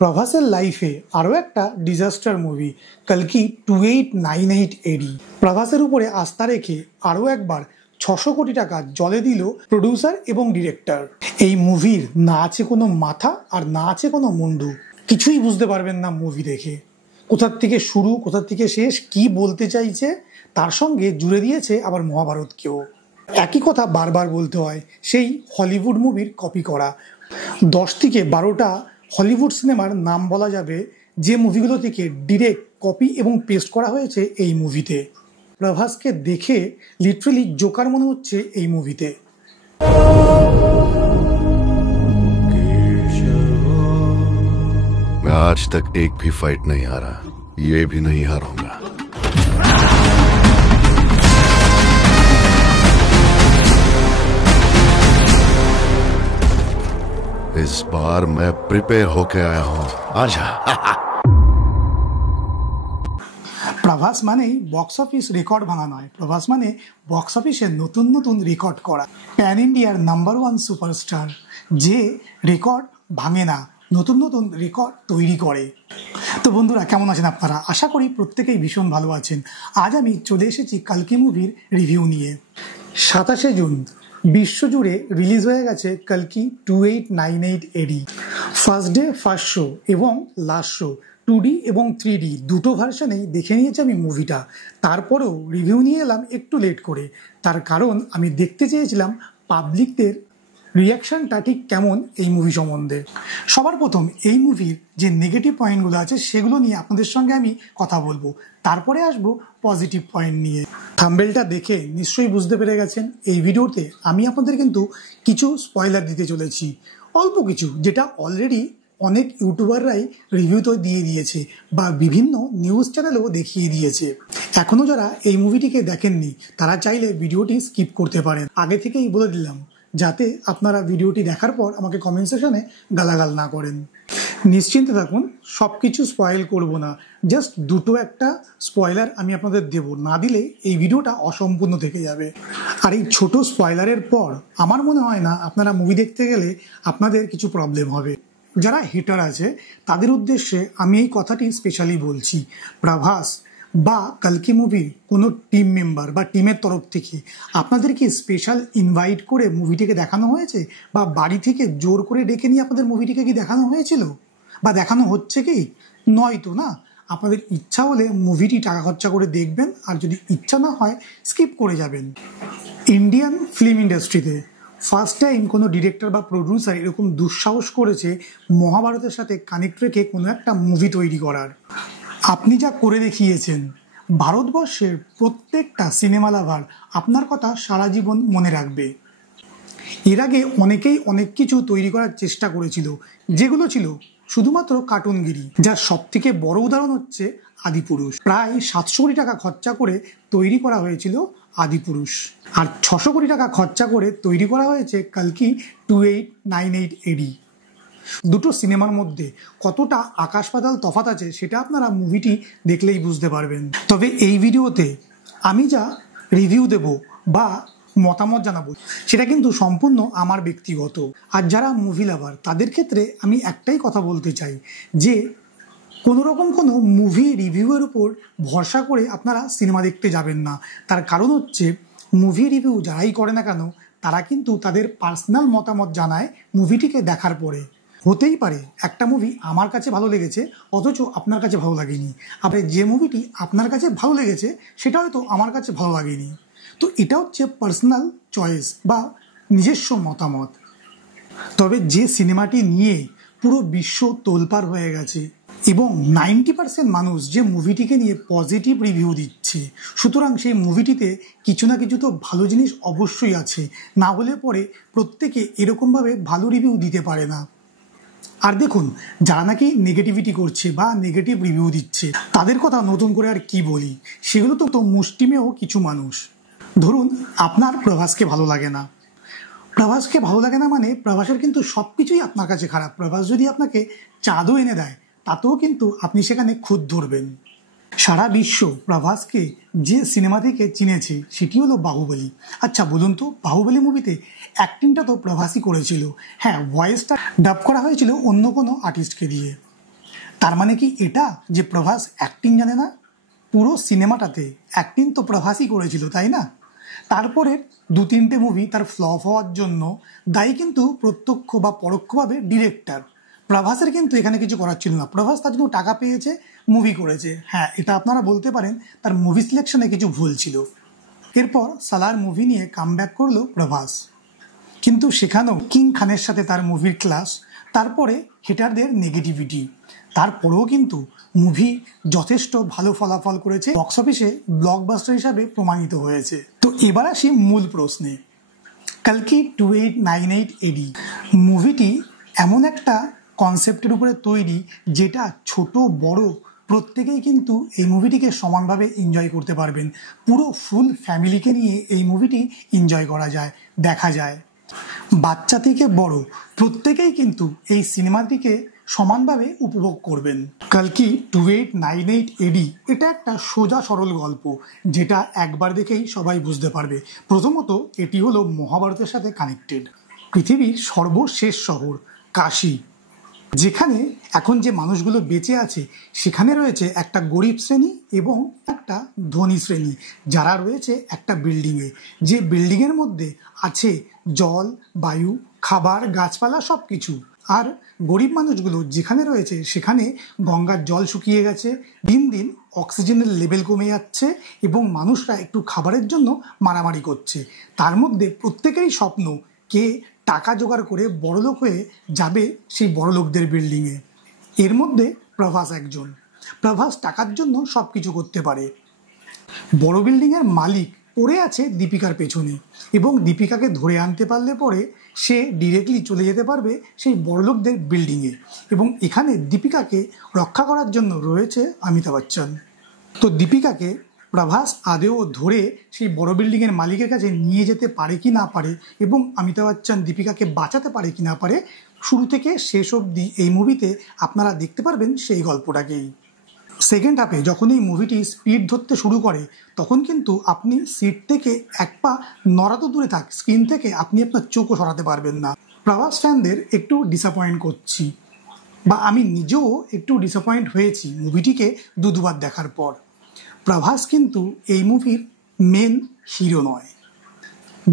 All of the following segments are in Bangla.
প্রভাসের লাইফে আরও একটা ডিজাস্টার মুভি কালকি 2898 এডি। প্রভাসের উপরে আস্থা রেখে আরও একবার 600 কোটি টাকা জলে দিল প্রডিউসার এবং ডিরেক্টর। এই মুভির না আছে কোনো মাথা আর না আছে কোনো মুন্ডু, কিছুই বুঝতে পারবেন না মুভি দেখে। কোথার থেকে শুরু কোথার থেকে শেষ কি বলতে চাইছে, তার সঙ্গে জুড়ে দিয়েছে আবার মহাভারতকেও। একই কথা বারবার বলতে হয়, সেই হলিউড মুভির কপি করা। 10 থেকে 12টা হলিউড সিনেমার নাম বলা যাবে যে মুভিগুলো থেকে ডিরেক্ট কপি এবং পেস্ট করা হয়েছে এই মুভিতে। প্রভাসকে দেখে লিটারালি জোকার মনে হচ্ছে এই মুভিতে। मैं आज तक एक भी फाइट नहीं हारा, ये भी नहीं हारूंगा। इस बार मैं प्रिपेयर होके आया हूं, आजा। প্রভাস মানেই বক্স অফিস রেকর্ড ভাঙা নয়, প্রভাস মানে বক্স অফিসে নতুন নতুন রেকর্ড করা। প্যান ইন্ডিয়ার নাম্বার 1 সুপারস্টার, যে রেকর্ড ভাঙে না, নতুন নতুন রেকর্ড তৈরি করে। তো বন্ধুরা, কেমন আছেন আপনারা? আশা করি প্রত্যেকেই ভীষণ ভালো আছেন। আজ আমি চলে এসেছি কালকি মুভির রিভিউ নিয়ে। 27শে জুন বিশ্বজুড়ে রিলিজ হয়ে গেছে কালকি 2898 এডি। ফার্স্ট ডে ফার্স্ট শো এবং লাস্ট শো 2D এবং 3D দুটো ভার্সনেই দেখে নিয়েছি আমি মুভিটা। তারপরেও রিভিউ নিয়ে এলাম একটু লেট করে, তার কারণ আমি দেখতে চেয়েছিলাম পাবলিকদের রিয়াকশনটা ঠিক কেমন এই মুভি সম্বন্ধে। সবার প্রথম এই মুভির যে নেগেটিভ পয়েন্টগুলো আছে সেগুলো নিয়ে আপনাদের সঙ্গে আমি কথা বলবো, তারপরে আসবো পজিটিভ পয়েন্ট নিয়ে। থাম্বনেলটা দেখে নিশ্চয়ই বুঝতে পেরে গেছেন এই ভিডিওতে আমি আপনাদের কিন্তু কিছু স্পয়লার দিতে চলেছি, অল্প কিছু, যেটা অলরেডি অনেক ইউটিউবাররাই রিভিউ তো দিয়ে দিয়েছে বা বিভিন্ন নিউজ চ্যানেলেও দেখিয়ে দিয়েছে। এখনো যারা এই মুভিটিকে দেখেননি তারা চাইলে ভিডিওটি স্কিপ করতে পারেন। আগে থেকেই বলে দিলাম যাতে আপনারা ভিডিওটি দেখার পর আমাকে কমেন্ট সেকশনে গালাগাল না করেন। নিশ্চিন্তে থাকুন, সব কিছু স্পয়েল করব না, জাস্ট দুটো একটা স্পয়লার আমি আপনাদের দেব, না দিলে এই ভিডিওটা অসম্পূর্ণ থেকে যাবে। আর এই ছোট স্পয়লারের পর আমার মনে হয় না আপনারা মুভি দেখতে গেলে আপনাদের কিছু প্রবলেম হবে। যারা হেটার আছে তাদের উদ্দেশ্যে আমি এই কথাটি স্পেশালি বলছি, প্রভাস বা কালকি মুভির কোনো টিম মেম্বার বা টিমের তরফ থেকে আপনাদেরকে স্পেশাল ইনভাইট করে মুভিটিকে দেখানো হয়েছে বা বাড়ি থেকে জোর করে ডেকে নিয়ে আপনাদের মুভিটিকে কি দেখানো হয়েছিল বা দেখানো হচ্ছে কি? নয় তো না। আপনাদের ইচ্ছা হলে মুভিটি টাকা খরচা করে দেখবেন, আর যদি ইচ্ছা না হয় স্কিপ করে যাবেন। ইন্ডিয়ান ফিল্ম ইন্ডাস্ট্রিতে ফার্স্ট টাইম কোনো ডিরেক্টর বা প্রডিউসার এরকম দুঃসাহস করেছে মহাভারতের সাথে কানেক্ট রেখে কোনো একটা মুভি তৈরি করার। আপনি যা করে দেখিয়েছেন, ভারতবর্ষের প্রত্যেকটা সিনেমা লাভার আপনার কথা সারা জীবন মনে রাখবে। এর আগে অনেকেই অনেক কিছু তৈরি করার চেষ্টা করেছিল যেগুলো ছিল শুধুমাত্র কার্টুনগিরি, যার সব থেকে বড় উদাহরণ হচ্ছে আদিপুরুষ। প্রায় 700 কোটি টাকা খরচা করে তৈরি করা হয়েছিল আদিপুরুষ, আর 600 কোটি টাকা খরচা করে তৈরি করা হয়েছে কালকি 2898 এডি। দুটো সিনেমার মধ্যে কতটা আকাশ পাতাল তফাৎ আছে সেটা আপনারা মুভিটি দেখলেই বুঝতে পারবেন। তবে এই ভিডিওতে আমি যা রিভিউ দেব বা মতামত জানাবো সেটা কিন্তু সম্পূর্ণ আমার ব্যক্তিগত। আর যারা মুভি লাভার তাদের ক্ষেত্রে আমি একটাই কথা বলতে চাই যে কোনো রকম কোনো মুভি রিভিউয়ের উপর ভরসা করে আপনারা সিনেমা দেখতে যাবেন না। তার কারণ হচ্ছে মুভি রিভিউ যারাই করে না কেন তারা কিন্তু তাদের পার্সোনাল মতামত জানায় মুভিটিকে দেখার পরে। হতেই পারে একটা মুভি আমার কাছে ভালো লেগেছে অথচ আপনার কাছে ভালো লাগেনি, আবার যে মুভিটি আপনার কাছে ভালো লেগেছে সেটা হয়তো আমার কাছে ভালো লাগেনি। তো এটা হচ্ছে পার্সোনাল চয়েস বা নিজস্ব মতামত। তবে যে সিনেমাটি নিয়ে পুরো বিশ্ব তোলপাড় হয়ে গেছে এবং 90% মানুষ যে মুভিটিকে নিয়ে পজিটিভ রিভিউ দিচ্ছে, সুতরাং সেই মুভিটিতে কিছু না কিছু তো ভালো জিনিস অবশ্যই আছে, না হলে পরে প্রত্যেকে এরকমভাবে ভালো রিভিউ দিতে পারে না। আর দেখুন, যারা নাকি নেগেটিভিটি করছে বা নেগেটিভ রিভিউ দিচ্ছে তাদের কথা নতুন করে আর কি বলি, সেগুলো তো মুষ্টিমেয় কিছু মানুষ। ধরুন আপনার প্রভাসকে ভালো লাগে না, প্রভাসকে ভালো লাগে না মানে প্রভাসের কিন্তু সব কিছুই আপনার কাছে খারাপ। প্রভাস যদি আপনাকে চাঁদও এনে দেয় তাতেও কিন্তু আপনি সেখানে খুঁত ধরবেন। সারা বিশ্ব প্রভাসকে যে সিনেমা থেকে চিনেছে সেটি হলো বাহুবলী। আচ্ছা বলুন তো, বাহুবলী মুভিতে অ্যাক্টিংটা তো প্রভাসই করেছিল, হ্যাঁ ভয়েসটা ডাব করা হয়েছিল অন্য কোনো আর্টিস্টকে দিয়ে। তার মানে কি এটা যে প্রভাস অ্যাক্টিং জানে না? পুরো সিনেমাটাতে অ্যাক্টিং তো প্রভাসই করেছিল, তাই না? তারপরে 2-3টে মুভি তার ফ্লপ হওয়ার জন্য দায়ী কিন্তু প্রত্যক্ষ বা পরোক্ষভাবে ডিরেক্টর। প্রভাসের কিন্তু এখানে কিছু করার ছিল না। প্রভাস তার জন্য টাকা পেয়েছে, মুভি করেছে। হ্যাঁ, এটা আপনারা বলতে পারেন তার মুভি সিলেকশনে কিছু ভুল ছিল। এরপর সালার মুভি নিয়ে কামব্যাক করলো প্রভাস, কিন্তু সেখানেও কিং খানের সাথে তার মুভির ক্লাস, তারপরে হেটারদের নেগেটিভিটি, তারপরেও কিন্তু মুভি যথেষ্ট ভালো ফলাফল করেছে, বক্স অফিসে ব্লকবাস্টার হিসাবে প্রমাণিত হয়েছে। তো এবার আসি মূল প্রশ্নে। কালকি 2898 এডি মুভিটি এমন একটা কনসেপ্টের উপরে তৈরি যেটা ছোট বড় প্রত্যেকেই কিন্তু এই মুভিটিকে সমানভাবে এনজয় করতে পারবেন। পুরো ফুল ফ্যামিলিকে নিয়ে এই মুভিটি এনজয় করা যায়, দেখা যায়। বাচ্চা থেকে বড় প্রত্যেকেই কিন্তু এই সিনেমাটিকে সমানভাবে উপভোগ করবেন। কালকি 2898 এডি এটা একটা সোজা সরল গল্প, যেটা একবার দেখেই সবাই বুঝতে পারবে। প্রথমত এটি হলো মহাভারতের সাথে কানেক্টেড। পৃথিবীর সর্বশেষ শহর কাশী, যেখানে এখন যে মানুষগুলো বেঁচে আছে সেখানে রয়েছে একটা গরিব শ্রেণী এবং একটা ধনী শ্রেণী, যারা রয়েছে একটা বিল্ডিংয়ে। যে বিল্ডিংয়ের মধ্যে আছে জল, বায়ু, খাবার, গাছপালা সব কিছু। আর গরিব মানুষগুলো যেখানে রয়েছে সেখানে গঙ্গার জল শুকিয়ে গেছে, দিন দিন অক্সিজেনের লেভেল কমে যাচ্ছে এবং মানুষরা একটু খাবারের জন্য মারামারি করছে। তার মধ্যে প্রত্যেকেরই স্বপ্ন কে টাকা জোগাড় করে বড়লোক হয়ে যাবে সেই বড়লোকদের বিল্ডিংয়ে। এর মধ্যে প্রভাস একজন। প্রভাস টাকার জন্য সব কিছু করতে পারে। বড় বিল্ডিংয়ের মালিক পড়ে আছে দীপিকার পেছনে, এবং দীপিকাকে ধরে আনতে পারলে পরে সে ডিরেক্টলি চলে যেতে পারবে সেই বড়লোকদের বিল্ডিংয়ে। এবং এখানে দীপিকাকে রক্ষা করার জন্য রয়েছে অমিতাভ বচ্চন। তো দীপিকাকে প্রভাস আদেও ধরে সেই বড় বিল্ডিংয়ের মালিকের কাছে নিয়ে যেতে পারে কি না পারে, এবং অমিতাভ বচ্চন দীপিকাকে বাঁচাতে পারে কি না পারে, শুরু থেকে শেষ অবধি এই মুভিতে আপনারা দেখতে পারবেন সেই গল্পটাকেই। সেকেন্ড হাফে যখন এই মুভিটি স্পিড ধরতে শুরু করে তখন কিন্তু আপনি সিট থেকে এক পা নড়া তো দূরে থাক, স্ক্রিন থেকে আপনি আপনার চোখও সরাতে পারবেন না। প্রভাস ফ্যানদের একটু ডিসঅ্যাপয়েন্ট করছি, বা আমি নিজেও একটু ডিসঅ্যাপয়েন্ট হয়েছি মুভিটিকে দুবার দেখার পর। প্রভাস কিন্তু এই মুভির মেন হিরো নয়,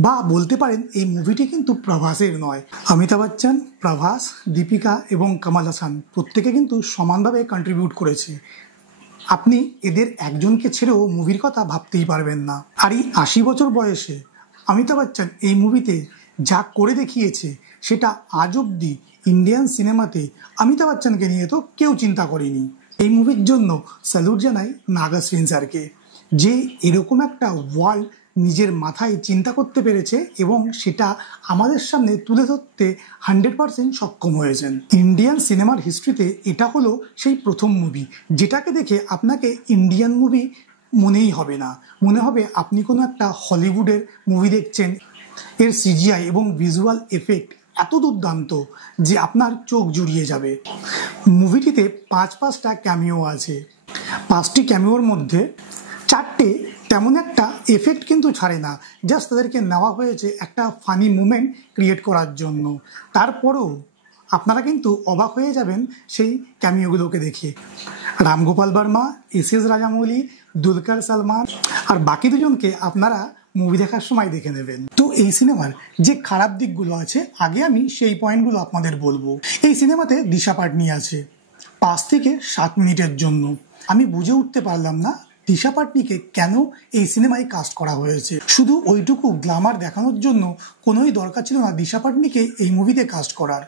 বা বলতে পারেন এই মুভিটি কিন্তু প্রভাসের নয়। অমিতাভ বচ্চন, প্রভাস, দীপিকা এবং কমল হাসান প্রত্যেকে কিন্তু সমানভাবে কন্ট্রিবিউট করেছে। আপনি এদের একজনকে ছেড়েও মুভির কথা ভাবতেই পারবেন না। আর এই 80 বছর বয়সে অমিতাভ বচ্চন এই মুভিতে যা করে দেখিয়েছে সেটা আজ অব্দি ইন্ডিয়ান সিনেমাতে অমিতাভ বচ্চনকে নিয়ে তো কেউ চিন্তা করেনি। এই মুভির জন্য স্যালুট জানাই নাগাশ্রীন স্যারকে, যে এরকম একটা ওয়ার্ল্ড নিজের মাথায় চিন্তা করতে পেরেছে এবং সেটা আমাদের সামনে তুলে ধরতে 100% সক্ষম হয়েছেন। ইন্ডিয়ান সিনেমার হিস্ট্রিতে এটা হলো সেই প্রথম মুভি যেটাকে দেখে আপনাকে ইন্ডিয়ান মুভি মনেই হবে না, মনে হবে আপনি কোনো একটা হলিউডের মুভি দেখছেন। এর সিজিআই এবং ভিজুয়াল এফেক্ট এত দুর্দান্ত যে আপনার চোখ জুড়িয়ে যাবে। মুভিটিতে 5টা ক্যামিও আছে। 5টি ক্যামিওর মধ্যে 4টে তেমন একটা এফেক্ট কিন্তু ছাড়ে না, জাস্ট তাদেরকে নেওয়া হয়েছে একটা ফানি মুমেন্ট ক্রিয়েট করার জন্য। তারপরেও আপনারা কিন্তু অবাক হয়ে যাবেন সেই ক্যামিওগুলোকে দেখে। রামগোপাল বর্মা, এস রাজামৌলি, দুলকার সালমান আর বাকি দুজনকে আপনারা মুভি দেখার সময় দেখে নেবেন। তো এই সিনেমার যে খারাপ দিকগুলো আছে আগে আমি সেই পয়েন্টগুলো আপনাদের বলবো। এই সিনেমাতে দিশা পাটনি আছে 5 থেকে 7 মিনিটের জন্য। আমি বুঝে উঠতে পারলাম না দিশা পাটনিকে কেন এই সিনেমায় কাস্ট করা হয়েছে। শুধু ওইটুকু গ্ল্যামার দেখানোর জন্য কোনোই দরকার ছিল না দিশা পাটনিকে এই মুভিতে কাস্ট করার।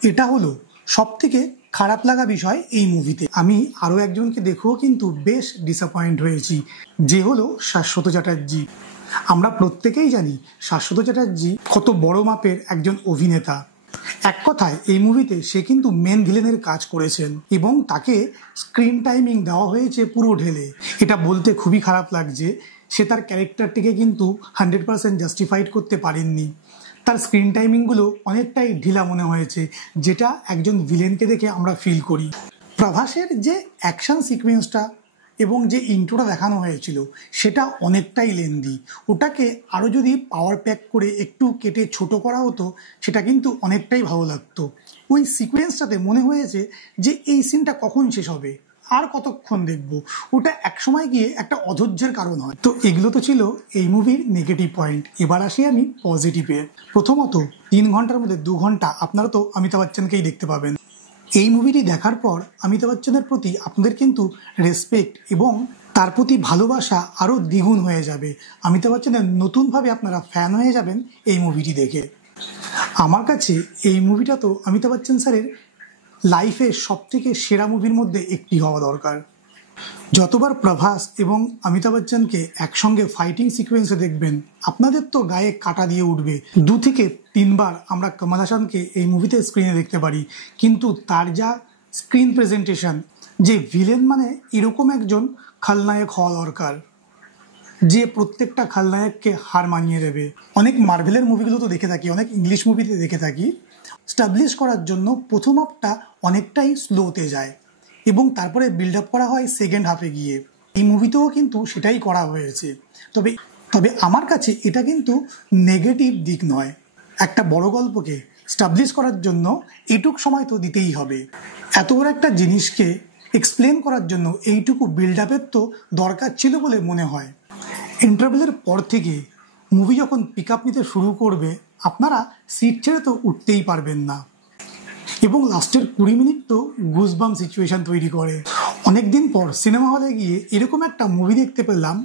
এটা হলো সব থেকে খারাপ লাগা বিষয় এই মুভিতে। আমি আরও একজনকে দেখেও কিন্তু বেশ ডিসঅ্যাপয়েন্ট হয়েছি, যে হলো শাশ্বত চ্যাটার্জি। আমরা প্রত্যেকেই জানি শাশ্বত চ্যাটার্জি কত বড় মাপের একজন অভিনেতা। এক কথায় এই মুভিতে সে কিন্তু মেন ভিলেনের কাজ করেছেন এবং তাকে স্ক্রিন টাইমিং দেওয়া হয়েছে পুরো ঢেলে। এটা বলতে খুবই খারাপ লাগছে, সে তার ক্যারেক্টারটিকে কিন্তু 100% জাস্টিফাইড করতে পারেননি। তার স্ক্রিন টাইমিংগুলো অনেকটাই ঢিলা মনে হয়েছে, যেটা একজন ভিলেনকে দেখে আমরা ফিল করি। প্রভাসের যে অ্যাকশন সিকোয়েন্সটা এবং যে ইন্ট্রোটা দেখানো হয়েছিল সেটা অনেকটাই লেন্দি। ওটাকে আরও যদি পাওয়ার প্যাক করে একটু কেটে ছোট করা হতো সেটা কিন্তু অনেকটাই ভালো লাগতো। ওই সিকোয়েন্সটাতে মনে হয়েছে যে এই সিনটা কখন শেষ হবে, আর কতক্ষণ দেখব, ওটা একসময় গিয়ে একটা অধৈর্যের কারণ হয়। তো এগুলো তো ছিল এই মুভির নেগেটিভ পয়েন্ট। এবার আসি আমি পজিটিভে। প্রথমত 3 ঘন্টার মধ্যে 2 ঘন্টা আপনারা তো অমিতাভ বচ্চনকেই দেখতে পাবেন। এই মুভিটি দেখার পর অমিতাভ বচ্চনের প্রতি আপনাদের কিন্তু রেসপেক্ট এবং তার প্রতি ভালোবাসা আরও দ্বিগুণ হয়ে যাবে। অমিতাভ বচ্চনের নতুনভাবে আপনারা ফ্যান হয়ে যাবেন এই মুভিটি দেখে। আমার কাছে এই মুভিটা তো অমিতাভ বচ্চন স্যারের লাইফের সবথেকে সেরা মুভির মধ্যে একটি হওয়া দরকার। যতবার প্রভাস এবং অমিতাভ বচ্চনকে একসঙ্গে ফাইটিং সিকোয়েন্সে দেখবেন আপনাদের তো গায়ে কাটা দিয়ে উঠবে। 2 থেকে 3 বার আমরা কমল হাসানকে এই মুভিতে স্ক্রিনে দেখতে পারি, কিন্তু তার যা স্ক্রিন প্রেজেন্টেশন, যে ভিলেন মানে এরকম একজন খলনায়ক হওয়া দরকার যে প্রত্যেকটা খলনায়ককে হার মানিয়ে দেবে। অনেক মার্ভেলের মুভিগুলো তো দেখে থাকি, অনেক ইংলিশ মুভিতে দেখে থাকি, স্টাবলিশ করার জন্য প্রথম হাফটা অনেকটাই স্লোতে যায় এবং তারপরে বিল্ড আপ করা হয় সেকেন্ড হাফে গিয়ে। এই মুভিতেও কিন্তু সেটাই করা হয়েছে। তবে আমার কাছে এটা কিন্তু নেগেটিভ দিক নয়। একটা বড় গল্পকে স্টাবলিশ করার জন্য এইটুক সময় তো দিতেই হবে। এত বড় একটা জিনিসকে এক্সপ্লেন করার জন্য এইটুকু বিল্ড আপের তো দরকার ছিল বলে মনে হয়। ইন্টারভেলের পর থেকে মুভি যখন পিক আপ নিতে শুরু করবে আপনারা সিট ছেড়ে তো উঠতেই পারবেন না এবং লাস্টের 20 মিনিট তো গুজবাম সিচুয়েশন তৈরি করে। অনেকদিন পর সিনেমা হলে গিয়ে এরকম একটা মুভি দেখতে পেলাম,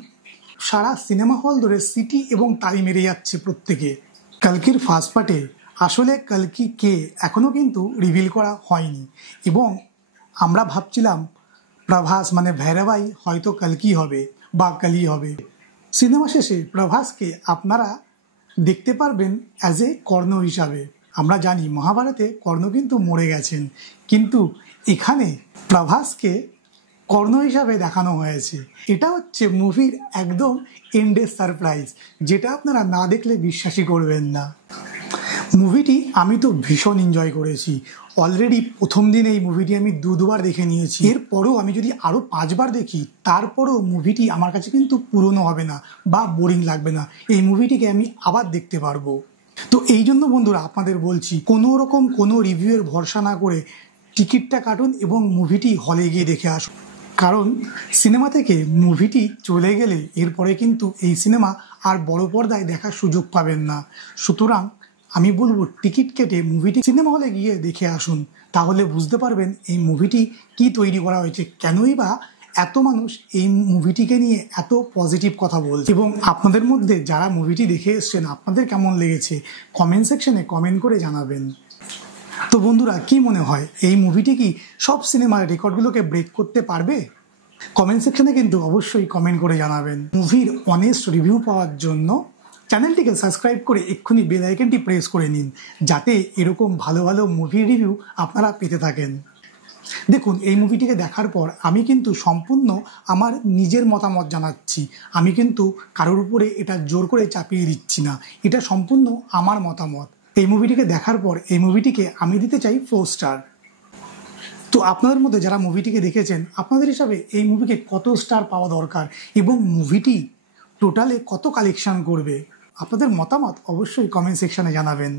সারা সিনেমা হল ধরে সিটি এবং তালি মেরে যাচ্ছে প্রত্যেকে। কালকির ফার্স্ট পার্টে আসলে কালকি কে এখনো কিন্তু রিভিল করা হয়নি এবং আমরা ভাবছিলাম প্রভাস মানে ভৈরবাই হয়তো কালকি হবে বা কালি হবে। সিনেমা শেষে প্রভাসকে আপনারা দেখতে পারবেন অ্যাজ এ কর্ণ হিসাবে। আমরা জানি মহাভারতে কর্ণ কিন্তু মরে গেছেন, কিন্তু এখানে প্রভাসকে কর্ণ হিসাবে দেখানো হয়েছে। এটা হচ্ছে মুভির একদম এন্ডের সারপ্রাইজ, যেটা আপনারা না দেখলে বিশ্বাসই করবেন না। মুভিটি আমি তো ভীষণ এনজয় করেছি। অলরেডি প্রথম দিন এই মুভিটি আমি 2 বার দেখে নিয়েছি। এরপরও আমি যদি আরও 5 বার দেখি তারপরও মুভিটি আমার কাছে কিন্তু পুরনো হবে না বা বোরিং লাগবে না। এই মুভিটিকে আমি আবার দেখতে পারবো। তো এই জন্য বন্ধুরা আপনাদের বলছি, কোনো রকম কোনো রিভিউয়ের ভরসা না করে টিকিটটা কাটুন এবং মুভিটি হলে গিয়ে দেখে আসুন। কারণ সিনেমা থেকে মুভিটি চলে গেলে এরপরে কিন্তু এই সিনেমা আর বড় পর্দায় দেখার সুযোগ পাবেন না। সুতরাং আমি বলবো টিকিট কেটে মুভিটি সিনেমা হলে গিয়ে দেখে আসুন, তাহলে বুঝতে পারবেন এই মুভিটি কি তৈরি করা হয়েছে, কেনই বা এত মানুষ এই মুভিটিকে নিয়ে এত পজিটিভ কথা বলছে। এবং আপনাদের মধ্যে যারা মুভিটি দেখে এসছেন আপনাদের কেমন লেগেছে কমেন্ট সেকশনে কমেন্ট করে জানাবেন। তো বন্ধুরা কি মনে হয় এই মুভিটি কি সব সিনেমার রেকর্ডগুলোকে ব্রেক করতে পারবে? কমেন্ট সেকশনে কিন্তু অবশ্যই কমেন্ট করে জানাবেন। মুভির অনেস্ট রিভিউ পাওয়ার জন্য চ্যানেলটিকে সাবস্ক্রাইব করে এক্ষুনি বেল আইকনটি প্রেস করে নিন, যাতে এরকম ভালো ভালো মুভির রিভিউ আপনারা পেতে থাকেন। দেখুন এই মুভিটিকে দেখার পর আমি কিন্তু সম্পূর্ণ আমার নিজের মতামত জানাচ্ছি। আমি কিন্তু কারোর উপরে এটা জোর করে চাপিয়ে দিচ্ছি না, এটা সম্পূর্ণ আমার মতামত। এই মুভিটিকে দেখার পর এই মুভিটিকে আমি দিতে চাই 4 স্টার। তো আপনাদের মধ্যে যারা মুভিটিকে দেখেছেন আপনাদের হিসাবে এই মুভিকে কত স্টার পাওয়া দরকার এবং মুভিটি টোটালে কত কালেকশন করবে, আপনাদের মতামত অবশ্যই কমেন্ট সেকশনে জানাবেন।